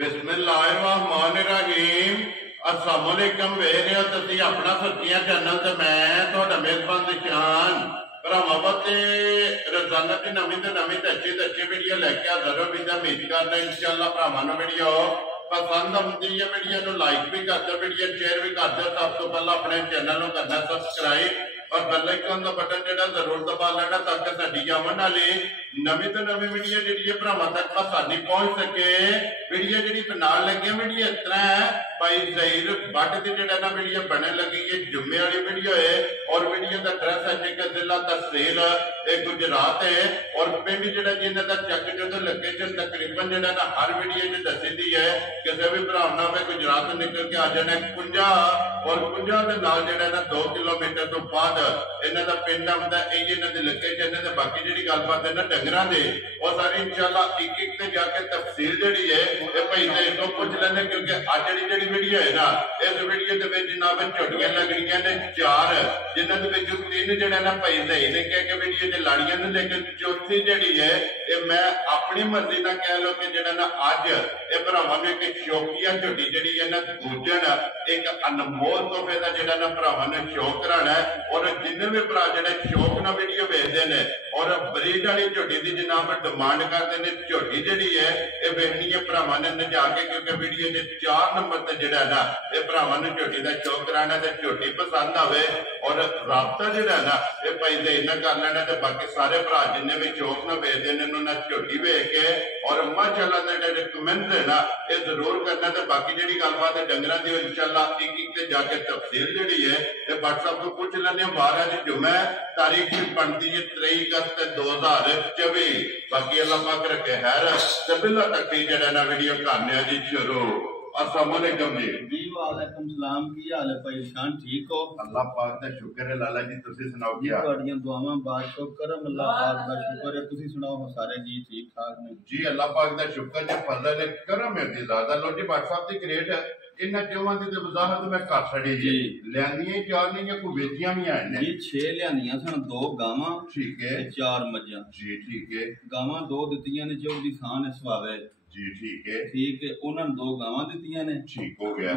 बिस्मिल्लाहिर्रहमानिर्रहीम। अस्सलामुअलैकुम। वेख रहे हो तुसीं अपना सच्चियां चैनल ते मैं तुहाडा मेजबान निशान भरावां ते रोजाना की नवीं तो अच्छी वीडियो लैके हाजिर हो। उम्मीद करदा इंशाअल्लाह भरावां नूं वीडियो पसंद आउंदी है। वीडियो नूं लाइक भी कर दो, वीडियो शेयर भी कर दो। सब तो पहला अपने चैनल नूं करना सब्सक्राइब और बेल आइकन का बटन जो जरूर दबा लेना ताकि साडी आवन वाली नवीं तो नवीं वीडियो जी भरावां तक आसानी पहुंच सके। वीडियो जी नाल लगी वीडियो इस तरह है भाई ज़हीर बट की जो वीडियो बनने लगी है जुम्मे वाली वीडियो है और वीडियो का एड्रैस है जी जिला तहसील गुजरात है और पिंड जो जिन्हों का चक जो लोकेशन तकरीबन जो हर वीडियो च दसी दी है। किसी भी भरा गुजरात निकल के आ जाना 50 और 50 के नाल जो 2 किलोमीटर तो बाद इन्हों का पिंड आता है। इन्हों की लोकेशन है। बाकी जी गलबात है ना डंगरां दे और सारी इंशाअल्लाह एक से जाके तफसील जी है ये भाई ज़हीर तो पूछ लेंगे क्योंकि अज जी वीडियो है ना इस वीडियो के जनाब झोटियां लगनियां ने 4 जिन्हों के 3 जो भाई ज़हीर ने कह के वीडियो च लाड़ियां ने, लेकिन चौथी जी है ये मैं अपनी मर्जी का कह लो कि जो अज ये भरावां ने एक शौकिया झोटी जी है ना गूंजन एक अनमोल तोहफे का जो भरावां ने शौक कराना है। और जिन्ने भी भरा जो शौक ना वीडियो भेजते हैं और ब्रीड वाली झोटी की जनाब डिमांड करते हैं झोटी जी है ये वेखनी है भरावां ने नजा के क्योंकि वीडियो के 4 नंबर से जो ना ये भरावां ने झोटी का शौक कराना तो झोटी पसंद आवे और राबता जो ना ये भाई ज़हीर ना कर लेना। तो बाकी सारे भरा जिन्ने भी शौक ना भेजते हैं उन्होंने झोटी वेख के और माशाअल्लाह के कमेंट देना ये जरूर करना। तो बाकी जी गलबात है डंगरां दी इंशाअल्लाह एक से जाके तफसील जी है ये व्हाट्सएप को पूछ लेने। 12 जुम्मे तारीख बनती है 23 अगस्त 2024। बाकी अल्लाह पाक रखे खैर ते बिल्ला तक जड़ा वीडियो करने जी शुरू। अस्सलाम वालेकुम जी। वालेकुम सलाम। की हाल है भाई शान? ठीक हो? अल्लाह पाक दा शुक्र है लाला जी। तुसी सुनाओ क्या? ਤੁਹਾਡੀਆਂ दुआवां बादशाह करम अल्लाह पाक दा शुक्र है। तुसी सुनाओ सारे जी ठीक ठाक ने? जी अल्लाह पाक दा शुक्र है फजल है करम है दी ज़्यादा। लो जी व्हाट्सएप दी क्रिएट इन्हां चोवां दी ते वजाहत मैं कर छड़ी जी। लियांदियां 4 नहीं कोई बेचियां भी हैं ने जी। 6 लियांदियां सन, 2 गावां ठीक है 4 मज्जां जी ठीक है। गावां 2 दित्तियां ने चौदी थान इसवावे जी ठीक है उन्होंने 2 गावां दित्तियां ने ठीक हो गया।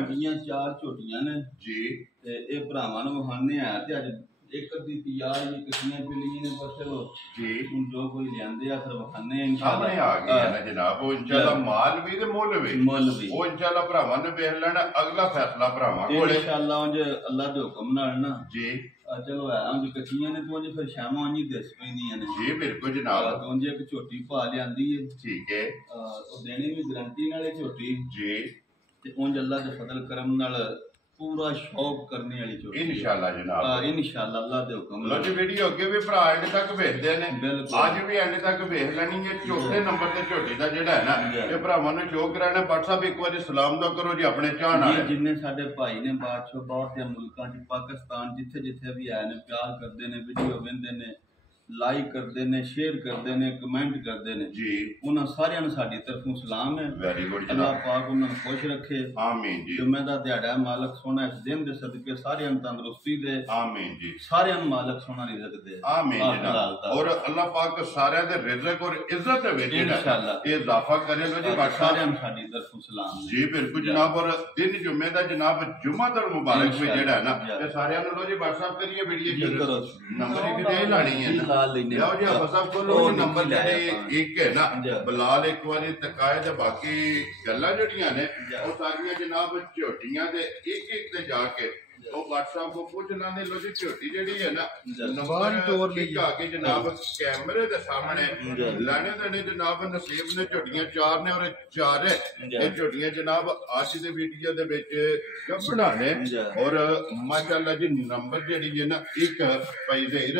4 झोटियां ने जी ते ए भरावां नूं वहाने आ ते अज एक दी तैयार ये कितने पिलियां ने पर चलो जी हुन जो कोई लेंदे आ फिर वहाने इंशाल्लाह आ गया ना जनाब। वो इंशाल्लाह माल भी ते मुल भी वो इंशाल्लाह भरावां ने देख लेना। अगला फैसला भरावां कोल इंशाल्लाह उंज अल्लाह दे हुक्म नाल ना जी चलो है उंज कच्चियां ने तो उंज फिर शामां उंज दस पैंदियां ने जी बिल्कुल जनाब। उंज एक झोटी पा लियांदी है ठीक है ओ देनी भी गारंटी नाल झोटी जी ते उंज अल्लाह दे फजल करम नाल पूरा शौक करने वाली झोटी इंशाअल्लाह जनाब। इंशाअल्लाह अल्लाह दे हुक्म लो जी वीडियो अगे भी भरा एंड तक भेजदे ने आज भी एंड तक भेज लेनी है। चौथे नंबर ते झोटी दा जेड़ा है ना ये भरावां नूं शौक कराना। व्हाट्सएप एक बार सलाम दा करो जी अपने चाहण वाले जिन्ने साडे भाई ने बादशाह बहुत दे मुल्कां च पाकिस्तान जिथे जिथे भी आए ने प्यार करदे ने वीडियो वेंदे ने लाइक करते हैं शेयर करते हैं कमेंट करते हैं जी उन्होंने सारियां नूं साडी तरफों सलाम है। वेरी गुड अल्लाह पाक उन्होंने खुश रखे आमीन जी। जुम्मे दा दिहाड़ा मालक सोना इस दिन दे सदके सारियां नूं तंदुरुस्ती दे आमीन जी। सारियां नूं मालक सोना रिज़्क दे आमीन जनाब। और अल्लाह पाक सारियां दे रिज़्क और इज्जत दे विच इंशाअल्लाह इजाफा करे। लो जी सारियां नूं साडी तरफों सलाम जी बिल्कुल जनाब। और दिन जुम्मे दा जनाब जुम्मातुल मुबारक भी जेड़ा है ना ये सारियां नूं लो जी व्हाट्सएप करिए वीडियो करो नंबर एक दे लानी है ना नंबर एक है ना बिलाल एक बार तकाए तो बाकी गल्लां जड़ियां ने वो सारियां जनाब झोटियां दे एक ते जाके वो व्हाट्सएप को पूछ लाने। लो जी झोटी जड़ी है ना नंबर एक आके जनाब कैमरे दे सामने लाने देने जनाब नसीब ने झोटियां 4 ने और 4 है ये झोटियां जनाब आज दे वीडियो दे विच कपड़ा ने और माशाअल्लाह जी नंबर जड़ी है ना एक भाई ज़हीर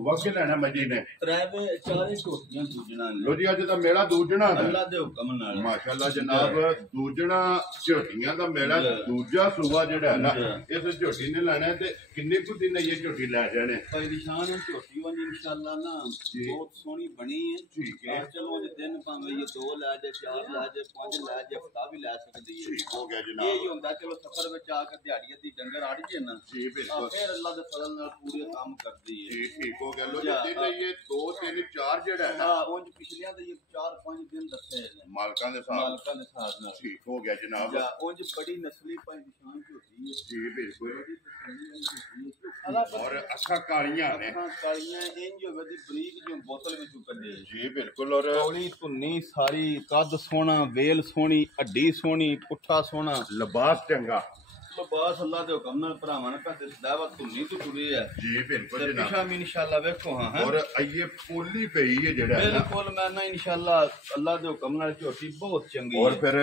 वक्त लेना मजी ने 40 झोटियां दूजना ने। लो जी अज दा मेला दूजना अल्लाह दे हुक्म नाल माशाअल्लाह जनाब दूजना झोटियां दा मेला दूजा सूबा जेड़ा है ना इस झोटी ने लेना है ते किन्ने कुछ दिन ये झोटी लै जाने भाई निशान झोटी वाली इंशाल्लाह ना बहुत सोहनी बनी है। ठीक है। चलो जे दिन भावे ये 2 लै जाए 4 लै जाए 5 लै जाए हफ्ता भी लै सकदी है। ठीक हो गया ये जनाब। ही होंदा चलो सफर विच आके दिहाड़ी दी डंगर अड़ जे ना जी बिल्कुल। फिर अल्लाह दे फजल नाल पूरे काम करदी है। जी ठीक हो गया। लो जी दिन ये 2 3 4 जेड़ा है ना उंज पिछलियां दे 4 5 दिन दसे ने मालकां दे साथ नाल। ठीक हो गया जनाब। उंज बड़ी नस्ली भाई निशान होती है। जी बिल्कुल। और अच्छा कालियां ने कालियां इंज होवे दी बरीक जो बोतल विच कड्डे। जी बिल्कुल। और कौली धुन्नी सारी कद सोहना वेल सोहनी हड्डी सोहनी पुट्ठा सोहना लिबास चंगा लिबास अल्लाह दे हुक्म नाल भरावां ने कहते सदावा धुन्नी तो टुरी है। जी बिल्कुल ते जनाब। पिछा भी इंशाल्लाह वेखो हां और ये पोली पई है जेड़ा है ना बिल्कुल मैं ना इंशाल्लाह अल्लाह दे हुक्म नाल झोटी बहुत चंगी और फिर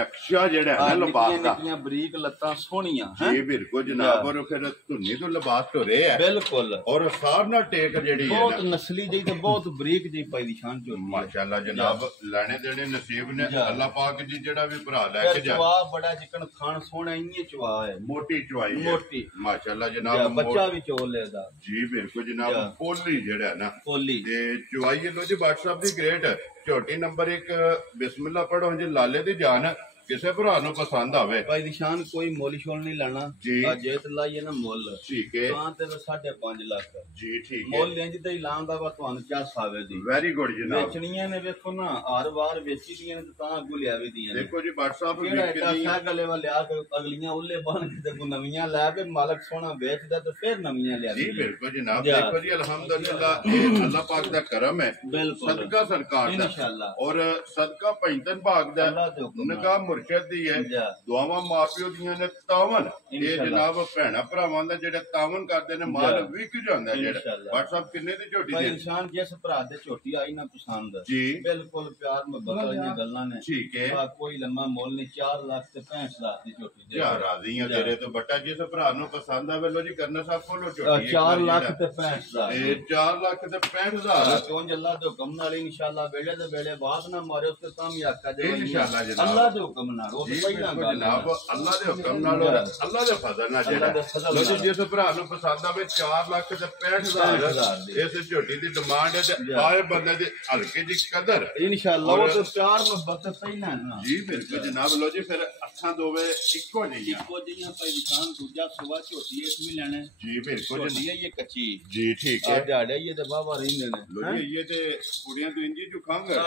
नक्शा जेड़ा है ना लिबास का निक्कियां बरीक लत्तां सोहणियां जी बिल्कुल जनाब। और फिर धुन्नी तो लिबास तो रहे है बिल्कुल। और सारना टेक जेड़ी है बहुत ना नस्ली जी ते बहुत बरीक जी पाई दी शान झोटी माशाल्लाह जनाब। लेने देने नसीब ने अल्लाह पाक जी जेड़ा भी भरा लेके जा। चवा बड़ा जिकन खान सोहना इये चवा है मोटी चवाई है मोटी माशाल्लाह जनाब। बच्चा भी चोल लेदा जी बिल्कुल जनाब। पोली जेड़ा है ना कोली ते चवाई लो जी व्हाट्सएप दी ग्रेट छोटी नंबर 1 बिस्मिल्लाह पढ़ो जी लाले दी जान किसे भरा नु पसंद आवे भाई निशान कोई मोल शोल नहीं लेना जी। जेत लाइए ना मोल ठीक है तां ते 5.5 लाख जी ठीक है। मोल लेंज ते ऐलान दा वा तुहानू क्या सावे दी वेरी गुड जनाब। बेचणियां ने वेखो ना हर वार बेची दियां ने तां अगू लियावे दियां ने देखो जी व्हाट्सएप केड़ा एटा सागले वा लिया के अगलियां उल्ले बन के ते नवीआं लै के मालक सोना बेचदा ते फिर नवीआं लिया जी बिल्कुल जनाब। देखो जी अल्हम्दुलिल्लाह ये अल्लाह पाक दा करम है बिल्कुल सदका सरकार दा इंशाल्लाह और सदका पैंतन भाग दा अल्लाह दे हुक्म निकाह मुर्शिद दी है दुआवां मां प्यो दियां ने तावन ये जनाब भैणा भरावां दा जेड़ा तावन करदे ने माल विक जांदा जेड़ा व्हाट्सएप किन्ने दी झोटी भाई दे इंसान जिस भरा दे झोटी आई ना पसंद जी बिल्कुल प्यार मोहब्बत वाली गल्लां ने ठीक है। कोई लम्मा मोल नहीं 4 लाख ते 65 दी झोटी दे जा राजी है तेरे तो बट्टा जिस भरा नु पसंद आवे लो जी करना साहब खोलो झोटी 4 लाख ते 65 ए 4 लाख ते 65,000 क्यों अल्लाह दे हुक्म नाल इंशाल्लाह वेले दे वेले बात ना मारे उसते ताम ही आका दे इंशाल्लाह जनाब। अल्लाह दे हुक्म नाल वो तो पहला गल जनाब अल्लाह दे हुक्म नाल और अल्लाह दे फजल नाल जेड़ा लो जी जिस भरा नु पसंद आवे 4 लाख ते 65,000 इस झोटी दी डिमांड है ते आए बंदे दी हल्के दी कदर इंशाल्लाह वो तो प्यार मोहब्बत पहला ना जी बिल्कुल जनाब। लो जी फिर अखां दोवे इक्को जिहियां इक्को जिहियां भाई निशान दूजा सुबह झोटी इस भी लेने जी बिल्कुल झोटी है ये कच्ची जी ठीक है। दिहाड़े ये ते बाबा रहिंदे ने लो जी ये ते कुड़ियां तो इंजी जो खंग है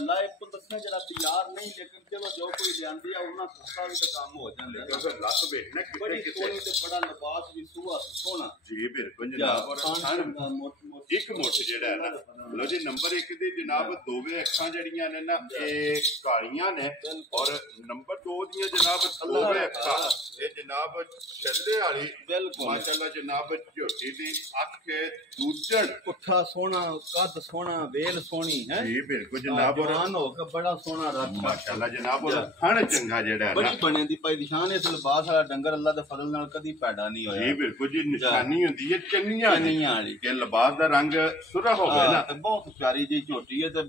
अल्लाह एक तो दसना जरा तैयार नहीं लेकिन चलो जो कोई लियांदी है उन्हां सस्ता भी तो काम हो जांदा तो फिर लत बेचना किते बड़ी किते सोहनी ते बड़ा लिबास भी सुहा सोहना जी बिल्कुल जनाब। और एक मुठ जेड़ा है ना लो जी नंबर 1 दी जनाब दोवे अखां जड़ियां ने ना ए कालियां ने और नंबर 2 दी जनाब दोवे अखां ये जनाब छल्ले वाली बिल्कुल माशाल्लाह जनाब झोटी दी अख दूजण पुट्ठा सोहना कद सोहना वेल सोहनी है जी बिल्कुल जनाब। और जवान हो के बड़ा सोहना रख माशाल्लाह जनाब और खान चंगा जेड़ा है बड़ी ना बने दी भाई निशान इस लिबास वाला डंगर अल्लाह दे फजल नाल कदी पैदा नहीं होया जी बिल्कुल जी निशानी होंदी है चंगियां दी चंगियां वाली कि लिबास दा रंग सुरा होवे ना ते बहुत प्यारी जी झोटी है ते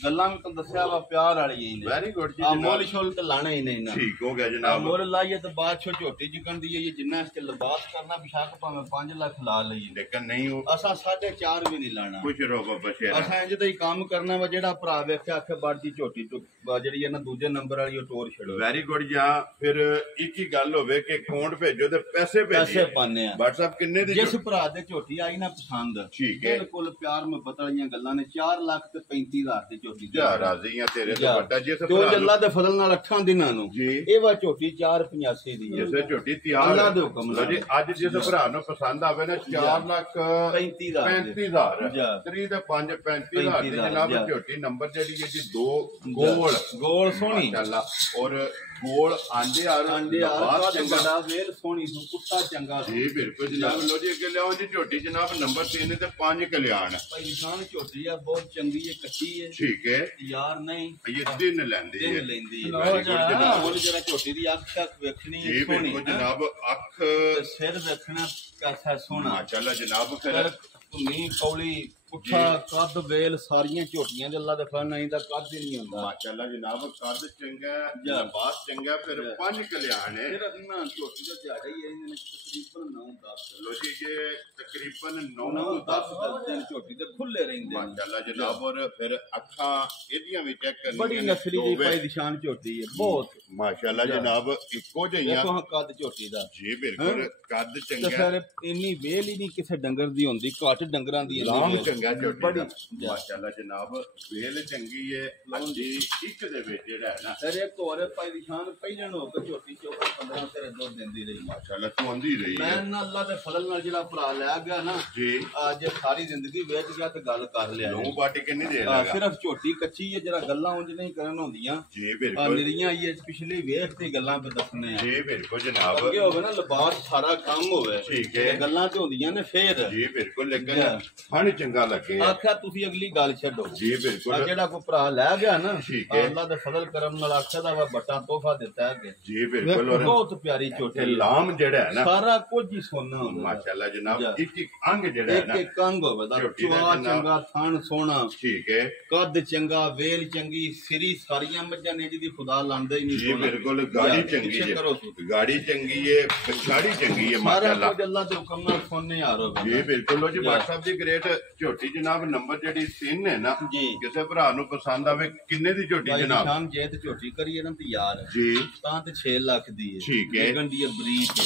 गल्लां भी तो दस्या वा प्यार वाली ही ने वेरी गुड जी मोल जनाब। शोल ते लाना ही नहीं ना ठीक हो गया जनाब। मोल लाइए तो बाद छो झोटी जिकन दी है ये जिन्ना इसके लिबास करना बेशक भाਵੇਂ 5 लाख ला लईए लेकिन नहीं हो असा 4.5 भी नहीं लाना खुश रहो बाबा शेरा असा इंज ते ही काम करना वा जेड़ा भरा वेख्या आखे बाड़ी झोटी तो जेड़ी है ना दूजे नंबर वाली टोर छड़ो वेरी गुड ਜਾਂ ਫਿਰ ਇੱਕ ਹੀ ਗੱਲ ਹੋਵੇ ਕਿ ਅਕਾਊਂਟ ਭੇਜੋ ਤੇ ਪੈਸੇ पैसे ਭੇਜੋ पाने आ WhatsApp ਕਿੰਨੇ ਦੀ जिस भरा दे झोटी आई ना पसंद ठीक है। बिल्कुल प्यार मोहब्बत वाली गल्लां ने 4 लाख ते 35,000 ਦੀ ਝੋਟੀ ਜਾ ਰਾਜ਼ੀ ਆ ਤੇਰੇ ਤੋਂ ਵੱਡਾ ਜਿਸ ਜੋ ਅੱਲਾ ਦੇ ਫਜ਼ਲ ਨਾਲ 8 ਦਿਨਾਂ ਨੂੰ ਜੀ ਇਹ ਵਾ ਝੋਟੀ 485 ਦੀ ਹੈ ਜਿਸ ਝੋਟੀ ਤਿਆਰ ਅੱਲਾ ਦੇ ਹੁਕਮ ਲਓ ਨਾਲ ਜੀ ਅੱਜ ਜਿਸ ਭਰਾ ਨੂੰ ਪਸੰਦ ਆਵੇ ਨਾ 4 ਲੱਖ 35,000 3 ਤੇ 5 35,000 ਦੀ ਜਨਾਬ ਝੋਟੀ ਨੰਬਰ ਜਿਹੜੀ ਹੈ ਜੀ 2 ਗੋਲ ਸੋਹਣੀ ਮਾਸ਼ਾਅੱਲਾ ਔਰ ਗੋਲ ਆਂਡੇ ਆ ਬਾਤ ਚੰਗਾ ਵੇਲ ਸੋਹਣੀ ਨੂੰ ਕੁੱਤਾ ਚੰਗਾ ਜੀ ਬਿਲਕੁਲ ਜਨਾਬ ਲੋ ਜੀ ਅੱਗੇ ਲਿਆਓ ਜੀ ਝੋਟੀ ਜਨਾਬ ਨੰਬਰ 3 ਤੇ 5 ਕਲਿਆਣ ਭਾਈ ਨਿਸ਼ਾਨ ਝੋਟੀ ਆ ਬਹੁਤ ਚੰਗੀ ਹੈ ਕੱਚੀ ਹੈ ਠੀਕ ਹੈ ਯਾਰ ਨਹੀਂ ਇਹ ਦਿਨ ਲੈਂਦੀ ਹੈ ਲੈਂਦੀ ਲਓ ਜਨਾਬ ਉਹ ਜਿਹੜਾ ਝੋਟੀ ਦੀ ਅੱਖ ਤੱਕ ਵੇਖਣੀ ਜੀ ਬਿਲਕੁਲ ਜਨਾਬ ਅੱਖ ਸਿਰ ਵੇਖਣਾ ਕਿਹਦਾ ਸੋਹਣਾ ਮਾਸ਼ਾਅੱਲਾ ਜਨਾਬ ਫਿਰ ਧੁੰਨੀ ਕੌਲੀ ਪੁੱਠਾ ਕੱਦ ਵੇਲ ਸਾਰੀਆਂ ਝੋਟੀਆਂ ਦੇ ਅੱਲਾ ਦੇ ਫਲ ਨਹੀਂ ਦਾ ਕੱਦ ਹੀ ਨਹੀਂ ਹੁੰਦਾ ਮਾਸ਼ਾਅੱਲਾ ਜਨਾਬ ਕੱਦ ਚੰਗਾ ਲੰਬਾਸ ਚੰਗਾ ਫਿਰ 5 ਕਲਿਆਣ ਹੈ ਫਿਰ ਨਾ ਝੋਟੀ ਦਾ ਦਿਹਾੜਾ ਹੀ ਇਹਨੇ ਤਕਰੀਬਨ 9-10 ਲੋ ਜੀ ਇਹ ਤਕਰੀਬਨ 9-10 ਦਿਨ ਝੋਟੀ ਦੇ ਖੁੱਲੇ ਰਹਿੰਦੇ ਮਾਸ਼ਾਅੱਲਾ ਜਨਾਬ ਔਰ ਫਿਰ ਅੱਖਾਂ ਇਹਦੀਆਂ ਵੀ ਚੈੱਕ ਕਰਨੀਆਂ ਬੜੀ ਨਸਲੀ ਦੀ ਪਾਈ ਨਿਸ਼ਾਨ ਝੋਟੀ ਹੈ ਬਹੁਤ ਮਾਸ਼ਾਅੱਲਾ ਜਨਾਬ ਇੱਕੋ ਜਿਹੀਆਂ ਦੇਖੋ ਕੱਦ ਝੋਟੀ ਦਾ ਜੀ ਬਿਲਕੁਲ ਕੱਦ ਚੰਗਾ ਫਿਰ ਇੰਨੀ ਵੇਲ ਹੀ ਨਹੀਂ ਕਿਸੇ ਡੰਗਰ ਦੀ ਹੁੰਦੀ ਘੱਟ ਡੰਗਰਾਂ ਦੀ ਲਾਮ ਚੰਗਾ ਝੋਟੀ ਮਾਸ਼ਾਅੱਲਾ ਜਨਾਬ ਵੇਲ ਚੰਗੀ ਹੈ ਹਾਂਜੀ ਇੱਕ ਦੇ ਵਿੱਚ ਜਿਹੜਾ ਹੈ ਨਾ ਫਿਰ ਇੱਕ ਹੋਰ ਪਾਈ ਨਿਸ਼ਾਨ ਪਹਿਲਾਂ ਹੋ ਕੇ ਝੋਟੀ 15 ਤੇਰੇ ਦੁੱਧ ਦਿੰਦੀ ਰਹੀ ਮਾਸ਼ਾਅੱਲਾ ਚੋਂਦੀ ਰਹੀ ਮੈਂ ਨਾ ਅੱਲਾ ਦੇ ਫਜ਼ਲ ਨਾਲ ਜਿਹੜਾ ਭਰਾ ਲੈ ਗਿਆ ਨਾ ਜੀ ਅੱਜ ਸਾਰੀ ਜ਼ਿੰਦਗੀ ਵੇਚ ਗਿਆ ਤੇ ਗੱਲ ਕਰ ਲਿਆ ਲੋ ਬਾਟੀ ਕਿੰਨੀ ਦੇ ਲਗਾ ਸਿਰਫ ਝੋਟੀ ਕੱਚੀ ਹੈ ਜਿਹੜਾ ਗੱਲਾਂ ਉਂਝ ਨਹੀਂ ਕਰਨ ਹੁੰਦੀਆਂ ਜੀ ਬਿਲਕੁਲ ਨਿਰੀਆਂ ਇਹ ਪਿਛਲੀ ਵੇਖ ਤੇ ਗੱਲਾਂ ਤੇ ਦੱਸਣੇ ਆ ਜੀ ਬਿਲਕੁਲ ਜਨਾਬ ਅੱਗੇ ਹੋਵੇ ਨਾ ਲਿਬਾਸ ਸਾਰਾ ਕੰਮ ਹੋਵੇ ਠੀਕ ਹੈ ਗੱਲਾਂ ਤੇ ਹੁੰਦੀਆਂ ਨੇ ਫੇਰ ਜੀ ਬਿਲਕੁਲ ਲੇਕਿਨ ਫਣ ਚੰਗਾ ਲੱਗੇ ਆਖਿਆ ਤੁਸੀਂ ਅਗਲੀ ਗੱਲ ਛੱਡੋ ਜੀ ਬਿਲਕੁਲ ਜਿਹੜਾ ਕੋ ਭਰਾ ਲੈ ਗਿਆ ਨਾ ਠੀਕ ਹੈ ਅੱਲਾ ਦੇ ਫਜ਼ਲ ਕਰਮ ਨਾਲ ਆਖਿਆ ਦਾ ਬੱਟਾ ਤੋਹਫਾ ਦਿੱਤਾ ਹੈ ਜੀ ਬਿਲਕੁਲ ਔਰ ਬਹੁਤ ਪਿਆਰੀ ਝੋਟੀ ਲਾਮ ਜਿਹੜਾ ਹੈ ਨਾ ਸਾਰਾ ਕੁਝ ਹੀ ਸੋਨਾ ਹੁੰਦਾ ਮਾਸ਼ਾਅੱਲਾ ਜਨਾਬ ਇੱਕ ਅੰਗ ਜਿਹੜਾ ਹੈ ਨਾ ਇੱਕ ਅੰਗ ਹੋਵੇ ਦਾ ਚੁਆ ਚੰਗਾ ਥਣ ਸੋਹਣਾ ਠੀਕ ਹੈ ਕੱਦ ਚੰਗਾ ਵੇਲ ਚੰਗੀ ਸਿਰੀ ਸਾਰੀਆਂ ਮੱਝਾਂ ਨੇ ਜਿਹਦੀ ਖੁਦਾ ਲਾਂਦਾ ਹੀ ਨਹੀਂ ਜੀ ਬਿਲਕੁਲ ਗਾੜੀ ਚੰਗੀ ਹੈ ਗਾੜੀ ਚੰਗੀ ਹੈ ਪਛਾੜੀ ਚੰਗੀ ਹੈ ਮਾਸ਼ਾਅੱਲਾ ਕੁਝ ਅੱਲਾ ਦੇ ਹੁਕਮ ਨਾਲ ਸੋਨੇ ਆ ਰੋ ਜੀ ਬਿਲਕੁਲ ਜੀ WhatsApp ਦੀ ਗ੍ਰੇਟ ਝੋਟੀ ਜਨਾਬ ਨੰਬਰ ਜਿਹੜੀ 3 ਹੈ ਨਾ ਕਿਸੇ ਭਰਾ ਨੂੰ ਪਸੰਦ ਆਵੇ ਕਿੰਨੇ ਦੀ ਝੋਟੀ ਜਨਾਬ ਸ਼ਾਮ ਜੇ ਤੇ ਝੋਟੀ ਕਰੀਏ ਨਾ ਤੇ ਯਾਰ ਜੀ ਤਾਂ ਤੇ 6 ਲੱਖ ਦੀ ਹੈ ਠੀਕ ਹੈ ਗੰਡੀ ਬਰੀਕ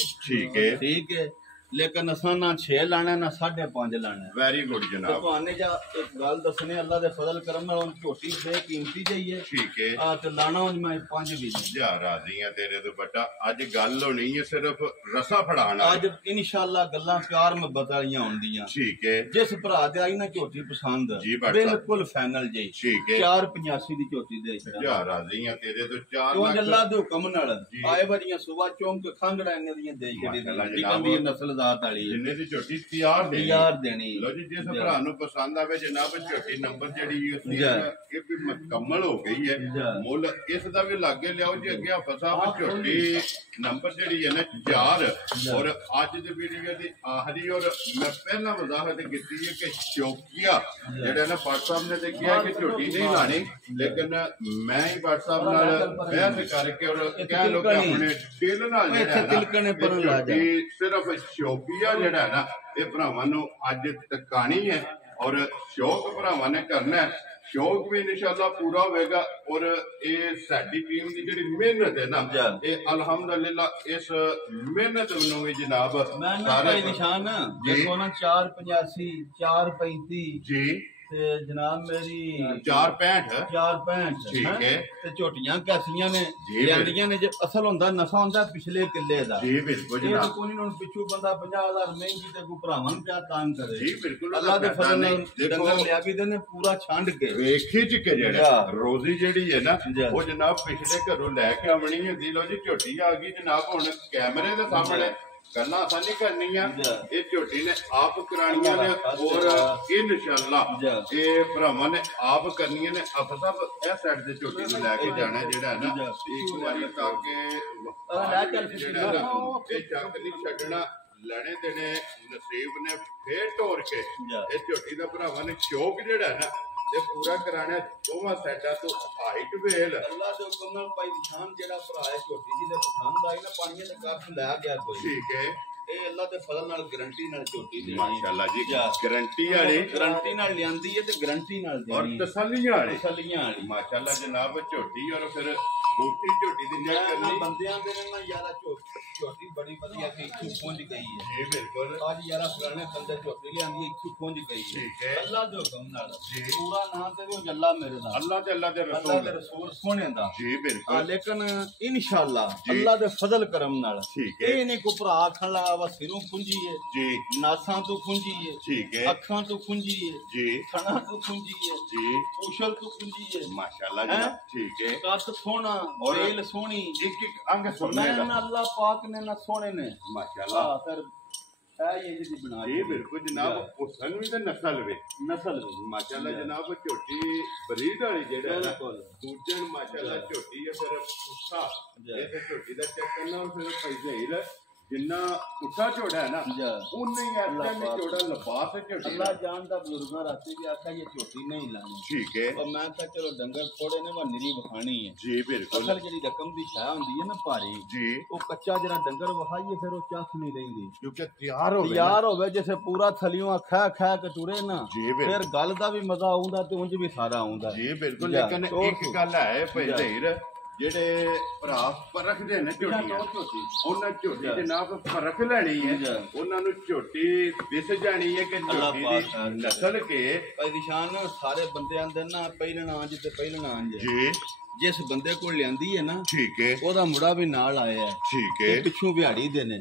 ਹੈ ਠੀਕ ਹੈ लेकिन असा ना 6 लाना ना 5.5 लाना वेरी गुड जनाब भाने जा एक गल दसने अल्लाह दे फजल करम नाल उन झोटी बेकीमती जाइए ठीक है आ ते लाना उन मैं 5 भी जा राजी है तेरे तो बेटा आज गल होनी है सिर्फ रसा फड़ाना आज इंशाअल्लाह गल्लां प्यार मोहब्बत वालियां होंदियां ठीक है जिस भरा दे आई ना झोटी पसंद बिल्कुल फाइनल जी ठीक है 485 दी झोटी दे जा राजी है तेरे तो 4 लाख अल्लाह दे हुक्म नाल आए बड़ियां सुबह चौंक खांगड़ा इने दी दे छड़ी दी नस्ल जिन्ने दी झोटी तैयार देनी लो जी जिस भरा नु पसंद आवे जनाब झोटी नंबर जेडी ये भी मुकम्मल हो गई है मुल इस दा भी लागे लियाओ जी अगे फसा झोटी नंबर जेडी है ना 4 और आज दे वीडियो दी आखिरी और मैं पहला वजाहत कीती है कि शौकिया जेड़ा ना पाट साहब ने देखिया कि झोटी नहीं लानी लेकिन मैं ही पाट साहब नाल बहस करके और कह लो कि अपने दिल नाल जेड़ा है सिर्फ शौकिया जेड़ा है ना ये भरावां नूं अज टकानी है और शौक भरावां ने करना है शौक भी इंशाअल्लाह पूरा होगा और ये साडी टीम की जिहड़ी मेहनत है ना ये अल्हम्दुलिल्लाह इस मेहनत नूं भी जनाब सारे निशान देखो ना 485 435 जी जनाब मेरी 465 ठीक है ते झोटियां कैसियां ने लेंदियां ने जे असल हुंदा नफा हुंदा पिछले किले दा जी बिल्कुल जनाब ये कोई हुन पिछू बंदा 50000 महंगी ते को भरावां क्या तान करे जी बिल्कुल अल्लाह दे फजल नाल डंगर लिया भी देने पूरा छंड के खिच के जेड़ा रोजी जेड़ी है ना वो जनाब पिछले घरों लेके आवनी हुंदी लो जी झोटी आ गई जनाब हुन कैमरे दे सामने गल्लां आसानी करनी ये झोटी ने आप करानियां ने और इंशाअल्लाह ये भरावां ने आप करनियां ने आप सब इस साइड से झोटी नु लेके जाना जेड़ा है ना एक बारी ताकि ये जंग नहीं छड्डना लेने देने नसीब ने फिर तोड़ के ये झोटी दा भरावां ने शौक जेड़ा है ना ते पूरा कराना दोवां साइडां तो हाइट वेल अल्लाह दे हुक्म नाल भाई निशान जेड़ा भरा है झोटी जी दे पसंद आई ना पानी दे कप ले गया कोई ठीक है ए अल्लाह दे फजल नाल गारंटी नाल झोटी दी माशाअल्लाह जी गारंटी नाल लियांदी है ते गारंटी नाल देनी और तसल्लियां वाली माशाअल्लाह जनाब झोटी और फिर बूटी झोटी दी चेक करनी बंदियां दे ना यारा झोटी बड़ी बढ़िया के इथू पहुंच गई है जी बिल्कुल आज यारा पुराने बंदे झोटी लियांदी इथू पहुंच गई है ठीक है अल्लाह दे हुक्म नाल पूरा नाम ते अल्लाह मेरे नाल अल्लाह दे रसूल सोने दा जी बिल्कुल लेकिन इंशाअल्लाह अल्लाह दे फजल करम नाल ठीक है ए नहीं को भरा आखण लगा वा सिरों खुंजी है जी नासां तो खुंजी है ठीक है अखां तो खुंजी है जी थणा तो खुंजी है जी पूछल तो खुंजी है माशाअल्लाह जनाब ठीक है कद सोना बेल सोनी एक एक अंग सोने का अल्लाह पाक ने ना सोने ने माशाअल्लाह फिर ये जी बना ये बिल्कुल जनाब हुसन भी ते नस्ल वे माशाअल्लाह जनाब झोटी बरीड वाली जेड़ा है ना दूजन माशाअल्लाह झोटी है फिर उसा ये झोटी दा चेक करना और फिर पैसे ही जिन्ना उठा झोड़ा है ना उन्ने ही ऐसा में झोड़ा लिबास झोटी अल्लाह जानदा बुजुर्गां राती भी आखा ये झोटी नहीं लानी ठीक है और मैं कहा चलो डंगर थोड़े ने मैं निरी वखानी है जी बिल्कुल असल जेडी रकम दी छाया हुंदी है ना भारी जी वो कच्चा जरा डंगर वखाइए फिर वो चाख नहीं रही क्योंकि तैयार हो जैसे पूरा थलियों खा खा के टुरे ना जी फिर गल दा भी मजा आउंदा ते उंज भी सारा आउंदा जी बिल्कुल लेकिन एक गल है भाई ज़हीर ਜਿਹੜੇ ਭਰਾ ਪਰਖਦੇ ਨੇ ਝੋਟੀਆਂ ਉਹਨਾਂ ਝੋਟੀ ਦੇ ਨਾਲ ਪਰਖ ਲੈਣੀ ਹੈ ਉਹਨਾਂ ਨੂੰ ਝੋਟੀ ਦਿਸ ਜਾਣੀ ਹੈ ਕਿ ਝੋਟੀ ਦੀ ਨਸਲ ਕੇ ਭਾਈ ਨਿਸ਼ਾਨ ਸਾਰੇ ਬੰਦੇ ਆਂਦੇ ਨਾ ਪਹਿਲਣਾ ਅੱਜ ਤੇ ਪਹਿਲਣਾ ਅੱਜ ਜੀ जिस बंदे को लियांदी है ना ठीक है ओदा मुड़ा भी नाल आया है ठीक है पिछू बिहाड़ी दे ने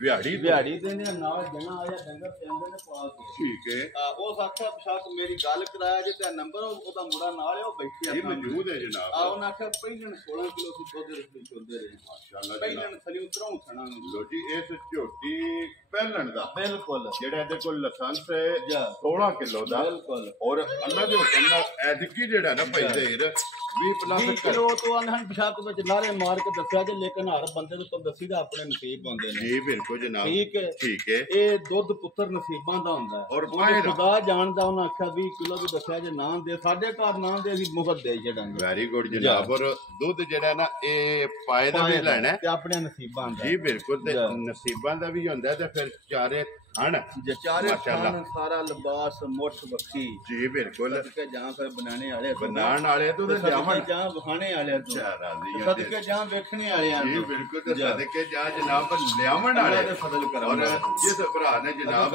बिहाड़ी दे ने नाल जना आया डंगर ते आंदे ने पा के ठीक है ओ साखा बेशक मेरी गल कराया जे ते नंबर ओदा मुड़ा नाल है ओ बैठे ये मौजूद है जनाब उन्हें आखिया पहिलन 16 किलो सी दुध रखी चलदे रहे माशाल्लाह पहिलन थली उतरों छना लो जी इस झोटी ਪਹਿਲਣ ਦਾ बिल्कुल ਜਿਹੜਾ ਇਹਦੇ ਕੋਲ ਲਾਇਸੈਂਸ ਹੈ 16 ਕਿਲੋ ਦਾ बिल्कुल ਔਰ ਅੱਲਾ ਦੇ ਹੁਕਮ ਨਾਲ ਐਤਕੀ ਜਿਹੜਾ ਨਾ ਭਾਈ ਜ਼ਾਹਿਰ 20 ਪਲੱਸ ਕਿਲੋ ਤੋਂ ਅਨਹਨ ਬਿਸ਼ਕ ਵਿੱਚ ਨਾਰੇ ਮਾਰ ਕੇ ਦੱਸਿਆ ਜੇ ਲੇਕਿਨ ਹਰ ਬੰਦੇ ਨੂੰ ਤਾਂ ਦੱਸੀਦਾ ਆਪਣੇ ਨਸੀਬ ਹੁੰਦੇ ਨੇ ਜੀ ਬਿਲਕੁਲ ਜਨਾਬ ਠੀਕ ਹੈ ਇਹ ਦੁੱਧ ਪੁੱਤਰ ਨਸੀਬਾਂ ਦਾ ਹੁੰਦਾ ਔਰ ਖੁਦਾ ਜਾਣਦਾ ਉਹਨਾਂ ਆਖਿਆ 20 ਕਿਲੋ ਵੀ ਦੱਸਿਆ ਜੇ ਨਾਂ ਦੇ ਸਾਡੇ ਘਰ ਨਾਂ ਦੇ ਅਸੀਂ ਮੁਫਤ ਦੇ ਛੱਡਾਂਗੇ ਵੈਰੀ ਗੁੱਡ ਜਨਾਬ ਔਰ ਦੁੱਧ ਜਿਹੜਾ ਨਾ ਇਹ ਪਾਏ ਦਾ ਵੀ ਲੈਣਾ ਤੇ ਆਪਣੇ ਨਸੀਬਾਂ ਦਾ ਜੀ ਬਿਲਕੁਲ ਤੇ ਨਸੀਬਾਂ ਦਾ ਵੀ ਹੁੰਦਾ ਤੇ ਫਿਰ ਚਾਰੇ खान चारे खान सारा लिबास मुठ बखी जी बिल्कुल सदके जहां फिर बनाने वाले तो सदके जहां बखाने वाले तो सदके जहां देखने वाले जी बिल्कुल ते सदके जहां जनाब लियावन वाले दे फजल करम और जिस भरा ने जनाब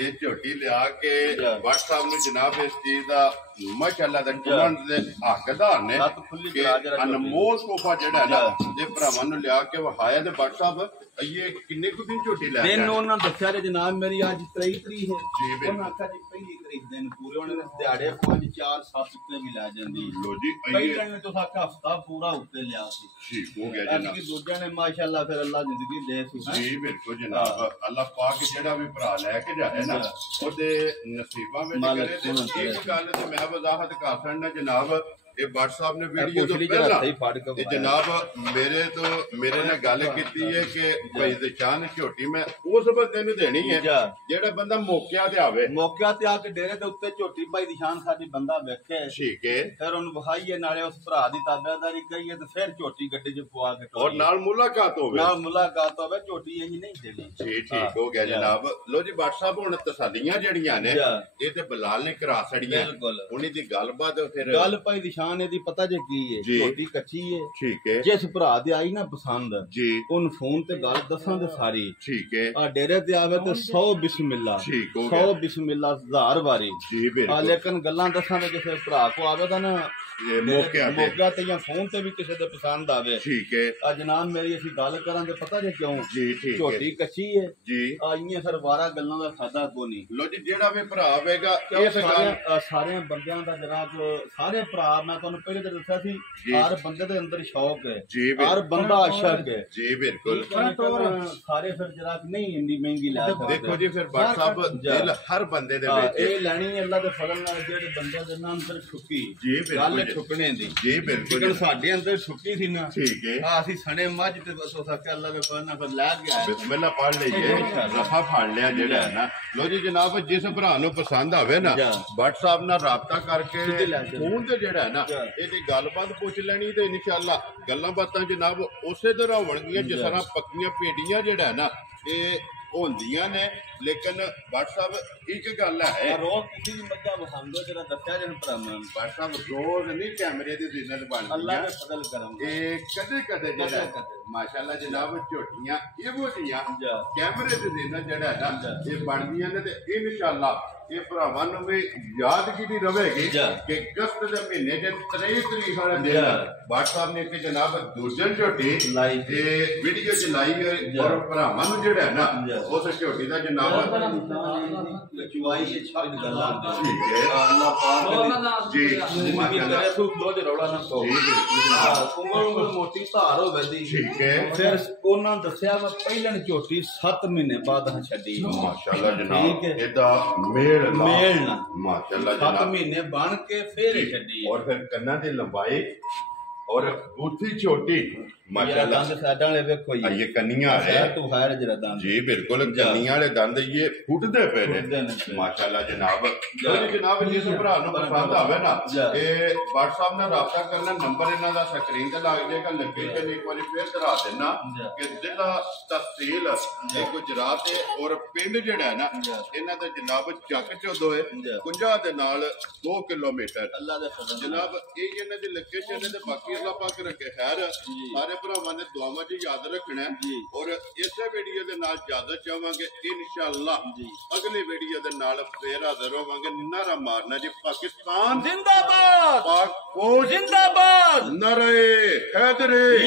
ये झोटी लिया के भट्ट साहब ने जनाब इस चीज दा माशाअल्लाह दा गुण दे हकदार ने कि अनमोल तोहफा जेड़ा है ना ये भरावां नु लिया के वहाया ते भट्ट साहब ये किन्ने कुछ दिन झोटी लै दिन उन्होंने दस्या रे जनाब मेरी आज 23 तरीक है जी उन्होंने आखा जी पहली तरीक दिन पूरे होने दिहाड़े 5 4 7 उत्ते भी लै जांदी लो जी पहले ने तो आखा हफ्ता पूरा उत्ते लिया सी ठीक हो गया जनाब कि दूजे ने माशाअल्लाह फिर अल्लाह जिंदगी दे सी जी बिल्कुल जनाब अल्लाह पाक जेड़ा भी भरा लेके जाए ना ओदे नसीबां विच करे ते एक गल ते मैं वजाहत कर सकना जनाब ये भट्ट साहब ने वीडियो तो पहला जनाब मेरे ने गल की है कि भाई दिशान झोटी मैं उस बंदे नु देनी है जेड़ा बंदा मौके ते आवे मौके ते आके डेरे दे उत्ते झोटी भाई दिशान साडी बंदा वेखे ठीक है फिर उन वहाईए नाले उस भरा दी ताबेदारी करिए ते फिर झोटी गड्डी च पवा के और नाल मुलाकात होवे झोटी इंज नहीं देनी जी ठीक हो गया जनाब लो जी भट्ट साहब हुन तसल्लियां जड़ियां ने ये ते बिलाल ने करा छड़ियां उन्हीं दी गलबात फिर गल भाई दिशान दी पता जे की है झोटी कच्ची है ठीक है जिस भरा दे आई ना पसंद जी उन फोन ते गल दसां ते सारी ठीक है आ डेरे ते आवे ते 100 बिस्मिल्लाह ठीक हो गया 100 बिस्मिल्लाह 1000 बारी जी बिल्कुल लेकिन गल्लां दसां ते किसे भरा को आवे ता ना ये मौके ते या फोन ते भी किसे दे पसंद आवे ठीक है आ जनाब मेरी असी गल करां ते पता जे क्यों जी ठीक झोटी कच्ची है जी आईए फिर 12 गल्लां दा फायदा को नहीं लो जी जेड़ा भी भरा आवेगा इस गल सारे बंदियां दा जनाब सारे भरा मैं तुहानू पहले ते दस्सिया सी हर बंदे दे अंदर शौक है जी हर बंदा आशिक है जी बिल्कुल सारे फिर जनाब नहीं इंडी महंगी लै सकदे देखो जी फिर भट्ट साहब दिल हर बंदे दे विच ए लैनी अल्लाह दे फजल नाल जेड़े बंदे दे नाम अंदर छुपी जी बिल्कुल छुपने दी जी बिल्कुल लेकिन साडे अंदर छुपी थी ना ठीक है ਅਸੀਂ ਸਣੇ ਮੱਝ ਤੇ ਬਸ ਉਹ ਸਕਿਆ ਅੱਲਾ ਦੇ ਫਜ਼ਲ ਨਾਲ ਫਿਰ ਲੈ ਗਿਆ ਬਿਸਮਿਲ੍ਲਾ ਪੜ ਲਈਏ ਰਫਾ ਫੜ ਲਿਆ ਜਿਹੜਾ ਹੈ ਨਾ ਲੋ ਜੀ ਜਨਾਬ ਜਿਸ ਭਰਾ ਨੂੰ ਪਸੰਦ ਆਵੇ ਨਾ ਭੱਟ ਸਾਹਿਬ ਨਾਲ ਰਾਬਤਾ ਕਰਕੇ ਫੋਨ ਤੇ ਜਿਹੜਾ ਹੈ ਨਾ ਇਹਦੀ ਗੱਲਬਾਤ ਪੁੱਛ ਲੈਣੀ ਤੇ ਇਨਸ਼ਾਅੱਲਾ ਗੱਲਾਂ ਬਾਤਾਂ ਜਨਾਬ ਉਸੇ ਤਰ੍ਹਾਂ ਹੋਣਗੀਆਂ ਜਿਸ ਤਰ੍ਹਾਂ ਪੱਕੀਆਂ ਪੇਟੀਆਂ ਜਿਹੜਾ ਹੈ ਨਾ ਇਹ ਹੁੰਦੀਆਂ ਨੇ लेकिन भट्ट साहब एक गल है रोज किसी भी मज्जा बखांदो जरा दस्या जन भरावां भट्ट साहब रोज नहीं कैमरे दी जिन्नत बनदी अल्लाह दे फजल करम ए कदे कदे जेड़ा माशाअल्लाह जनाब झोटियां एवो जियां कैमरे दी जिन्नत जेड़ा है ना ये बनदियां ने ते इंशाअल्लाह ये भरावां नूं भी यादगिरी रहेगी कि अगस्त दे महीने दे 23 तरीक वाले दिन भट्ट साहब ने एक जनाब दूजन झोटी लाई ते वीडियो च लाई और भरावां नूं जेड़ा है ना उस झोटी दा जनाब चुवाई ये छाड़ गल्ला ठीक है अल्लाह पाक जी माशाअल्लाह तू रोज रौला ना तो उमर मोटी धार होवे दी ठीक है फिर ਉਹਨਾਂ ਦੱਸਿਆ ਵਾ ਪਹਿਲਣ ਝੋਟੀ 7 ਮਹੀਨੇ ਬਾਅਦ ਹਾਂ ਛੱਡੀ ਮਾਸ਼ਾਅੱਲਾ ਜਨਾਬ ਇਹਦਾ ਮੇਲ ਨਾ ਮਾਸ਼ਾਅੱਲਾ 7 ਮਹੀਨੇ ਬਣ ਕੇ ਫਿਰ ਛੱਡੀ और फिर कन्ना दी लंबाई और बूथी छोटी माशाल्लाह साइडां वाले देखो ये कन्नियां है तू खैर जरा दंद जी बिल्कुल कन्नियां वाले दंद ये फुटदे पे ने माशाल्लाह जनाब जनाब जिस भरा नु पसंद आवे ना ये WhatsApp ਨਾਲ ਰਾਬਤਾ ਕਰਨਾ ਨੰਬਰ ਇਹਨਾਂ ਦਾ ਸਕਰੀਨ ਤੇ ਲੱਗ ਜਾਏਗਾ ਲੋਕੇਸ਼ਨ ਇੱਕ ਵਾਰੀ ਫੇਰ ਕਰਾ ਦੇਣਾ ਕਿ ਜ਼ਿਲ੍ਹਾ ਤਹਿਸੀਲ ਗੁਜਰਾਤ ਹੈ ਔਰ ਪਿੰਡ ਜਿਹੜਾ ਹੈ ਨਾ ਇਹਨਾਂ ਦਾ ਜਨਾਬ ਚੱਕ ਚੋਦੋ ਹੈ 50 ਦੇ ਨਾਲ 2 ਕਿਲੋਮੀਟਰ ਅੱਲਾ ਦਾ ਫਜ਼ਲ ਜਨਾਬ ਇਹ ਇਹਨਾਂ ਦੀ ਲੋਕੇਸ਼ਨ ਹੈ ਤੇ ਬਾਕੀ ਅੱਲਾ ਪਾਕ ਰੱਖੇ ਖੈਰ ਸਾਰੇ ਭਰਾਵਾਂ ਨੇ ਦੁਆਵਾਂ 'ਚ ਯਾਦ ਰੱਖਣਾ ਔਰ ਇਸੇ ਵੀਡੀਓ ਦੇ ਨਾਲ ਇਜਾਜ਼ਤ ਚਾਹਾਂਗੇ ਇਨਸ਼ਾਅੱਲਾ ਅਗਲੀ ਵੀਡੀਓ ਦੇ ਨਾਲ ਫੇਰ ਹਾਜ਼ਰ ਹੋਵਾਂਗੇ ਨਾਰਾ ਮਾਰਨਾ ਜੀ ਪਾਕਿਸਤਾਨ जिंदाबाद पाक फौज जिंदाबाद नारे हैदरी